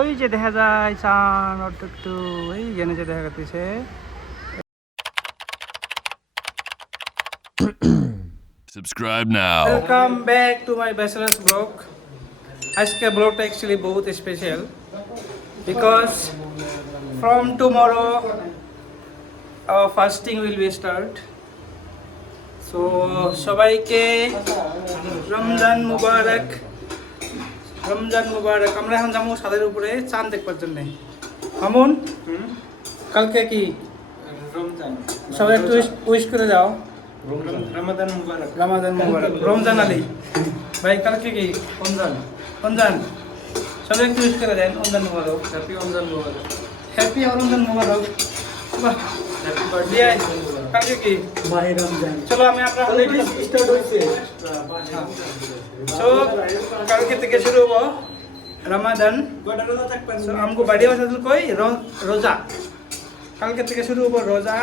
ওই যে দেখা যায় চান একটু এই জেনে যে দেখা যাচ্ছে। Subscribe now. Welcome back to my bachelors blog. আজকে ব্লগটা অ্যাকচুয়ালি বহুত special because from tomorrow our fasting will be start. So সবাইকে রমজান মুবারক। রমজান মুবারক। আমরা এখন যাবো ছাদের উপরে চাঁদ দেখবার জন্য। মামুন, কালকে কি রমজান? সবাই একটু উইশ করে যাও। রমাদান মুবারক। রমাদান মুবারক। রমজান আলী ভাই, কালকে কি রমজান? রমজান সবাই একটু উইশ করে দেন। রমজান মুবারক। হ্যাপি রমজান মুবারক। হ্যাপি রমজান মুবারক। বাহ, হ্যাপি বার্থডে দিয়ে রমজান মুবারক। কালকে কি মাহে রমজান চলো আমি আমরা অলরেডি স্টার্ট হইছে। সো কালকে থেকে শুরু হবো রমাদান। গোটা রোজা থাকবেন। সো আমগো বাড়ি আছে কই রোজা। কালকে থেকে শুরু হবো রোজা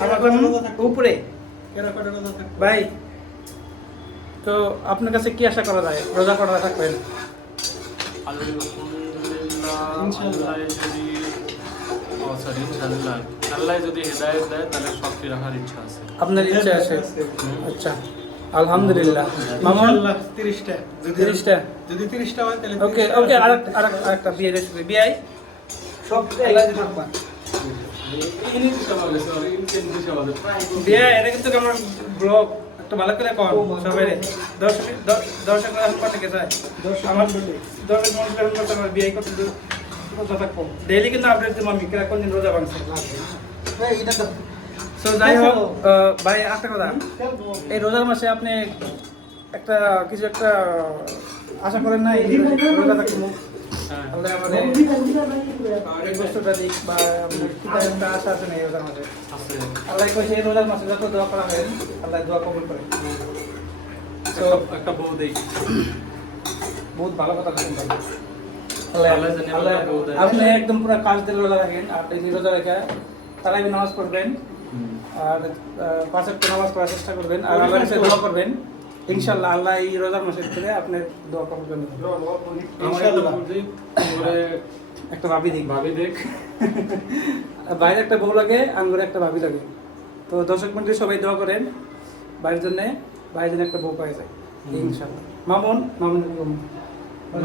রমাদান উপরে। কেরা গোটা রোজা থাকবেন ভাই, তো আপনার কাছে কি আশা করা যায় রোজা করা থাকবেন? আল্লাহ যদি হেদায়েত দেয় তাহলে সবটি রাখার ইচ্ছা আছে। আপনার ইচ্ছা আছে? আচ্ছা, আলহামদুলিল্লাহ। মামুন ইনশাআল্লাহ 30টা। 30টা। যদি 30টা হয় তাহলে ওকে ওকে, আরেকটা বিয়ে রেসিপি বিআই সব আল্লাহ দিতে থাকবা। বিআই এটা কিন্তু আমার ব্লগ একটা ভালো করে কর সবাই দর্শক করতে কে চায় আমার দর্শক মানুষ আমার বিআই করতে রোজা থাকবো ডেইলি কিন্তু আপডেট দেবো আমি কেরা কোন দিন রোজা ভাঙছে। সো যাই হোক ভাই, একটা কথা, এই রোজার মাসে আপনি একটা কিছু একটা আশা করেন না? এই রোজা থাকবো আল্লাহ আমাদের এই বস্তুটা দিক বা আপনার কিতাব একটা আশা আছে না এই রোজার মাসে? আল্লাহ কইছে এই রোজার মাসে যত দোয়া করা হয় আল্লাহ দোয়া কবুল করে। তো একটা বউ দেই, বহুত ভালো কথা বলেন ভাই। আল্লাহ জানে আল্লাহ আল্লাহ বউ দেয়। আপনি একদম পুরো কাজ দিয়ে রোজা রাখেন আর ডেইলি রোজা রেখে তারাবি নামাজ পড়বেন আর 5 ওয়াক্ত নামাজ পড়ার চেষ্টা করবেন আর আল্লাহর কাছে দোয়া করবেন। ইনশাআল্লাহ আল্লাহ এই রোজার মাসের ভিতরে আপনার দোয়া কবুল করে নেবেন। ইনশাআল্লাহ করে একটা ভাবি দিক ভাবি দেখ। বাইরে একটা বউ লাগে, আঙ্গুরে একটা ভাবি লাগে। তো দর্শক মন্ডলী সবাই দোয়া করেন বাইরের জন্য, বাইরের জন্য একটা বউ পাওয়া যায় ইনশাআল্লাহ। মামুন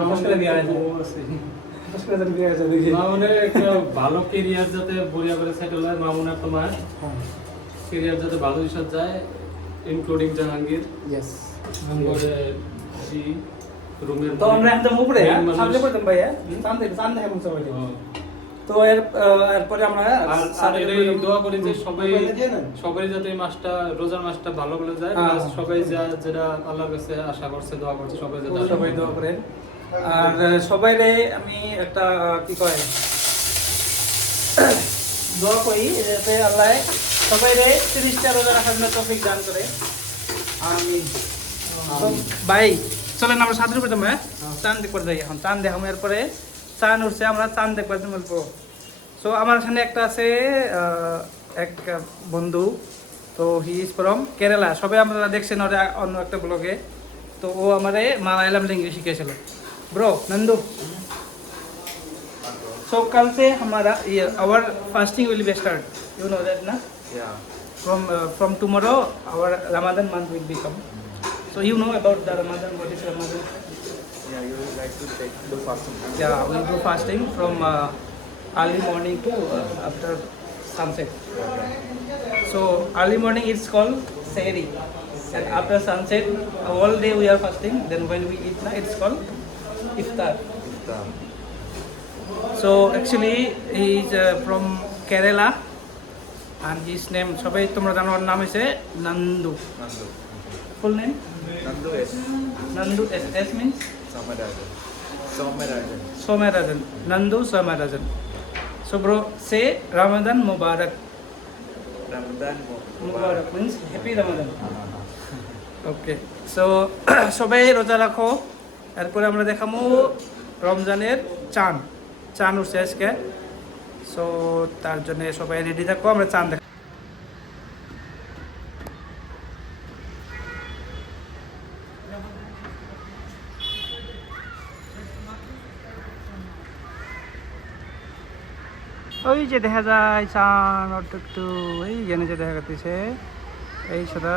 নমস্কার বিয়ে আছে, নমস্কার বিয়ে আছে দেখি। মামুনের একটা ভালো ক্যারিয়ার যাতে বড়িয়া করে সেটেল হয়, মামুনের তোমার ক্যারিয়ার যাতে ভালো হিসাব যায়, ইনক্লুডিং জাহাঙ্গীর। ইয়েস। করে জি রুমের তো আমরা একদম উপরে main মানুষ। সামনে পড়তাম ভাইয়া, সামনে এমন সবাই। তো এরপরে আমরা আর এটাই দোয়া করি যে সবাই যাতে এই মাসটা রোজার মাসটা ভালো করে যায়, হ্যাঁ। প্লাস সবাই যেটা আল্লাহর কাছে আশা করছে দোয়া করছে সবাই যাতে আশা সবাই করে। দোয়া করেন। আর সবাইরে আমি একটা কি কয় দোয়া করি যাতে আল্লাহ সবাইরে 30টা রোজা রাখার জন্য তৌফিক দান করে। আমি ভাই চলেন আমরা সাথে উপরে যাবো। হ্যাঁ, চাঁদ দেখবার যাই এখন। চাঁদ দেখাবো, এরপরে চাঁদ উঠছে আমরা চাঁদ দেখবার জন্য বলবো। সো আমার এখানে একটা আছে এক বন্ধু, তো হি ইজ ফ্রম কেরালা। সবাই আপনারা দেখছেন ওরা অন্য একটা ব্লগে। তো ও আমারে মালায়ালাম ল্যাঙ্গুয়েজ শিখেছিল। ब्रो नंदू, सो कल से हमारा ये our fasting will be start, you know that ना? Yeah. From tomorrow our Ramadan month will become. So you know about the Ramadan, what is Ramadan? Yeah, you guys will take the fasting. Yeah, we do fasting from early morning to after sunset. So early morning it's called Sehri, and after sunset all day we are fasting. Then when we eat na, it's called Iftar. So actually he is from Kerala and his name সবাই তোমরা জানো, ওর নাম হইছে Nandu. Nandu. Full name? Nandu is Nandu. S means Somarajan. Somarajan. Somarajan. Nandu Somarajan. So bro, say Ramadan Mubarak. Ramadan Mubarak means happy Ramadan. Okay. So সবাই রোজা রাখো, এরপরে আমরা দেখাবো রমজানের চাঁদ। চাঁদ উঠছে আজকে, সো তার জন্য সবাই রেডি থাকো, আমরা চাঁদ দেখ। ওই যে দেখা যায় চান অত একটু এই জেনে যে দেখা যাচ্ছে এই সাদা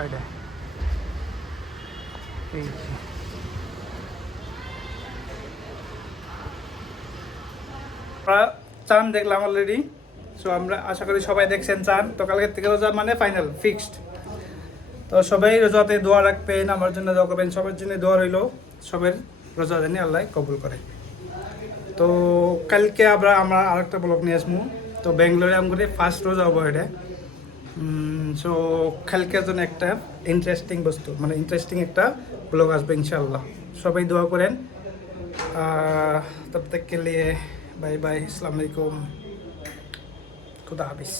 আইডা এই যে। আমরা চান দেখলাম অলরেডি, সো আমরা আশা করি সবাই দেখছেন চান। তো কালকের থেকে রোজা মানে ফাইনাল ফিক্সড। তো সবাই রোজাতে দোয়া রাখবেন, আমার জন্য দোয়া করবেন, সবার জন্য দোয়া রইল, সবার রোজা জানি আল্লাহ কবুল করে। তো কালকে আমরা আরেকটা ব্লগ নিয়ে আসবো। তো ব্যাঙ্গালোরে আমাদের ফার্স্ট রোজা হবো এটা। সো কালকের জন্য একটা ইন্টারেস্টিং বস্তু মানে ইন্টারেস্টিং একটা ব্লগ আসবে ইনশাআল্লাহ। সবাই দোয়া করেন। তব তক কে লিয়ে বাই বাই, আসসালামু আলাইকুম, খুদা হাফিজ।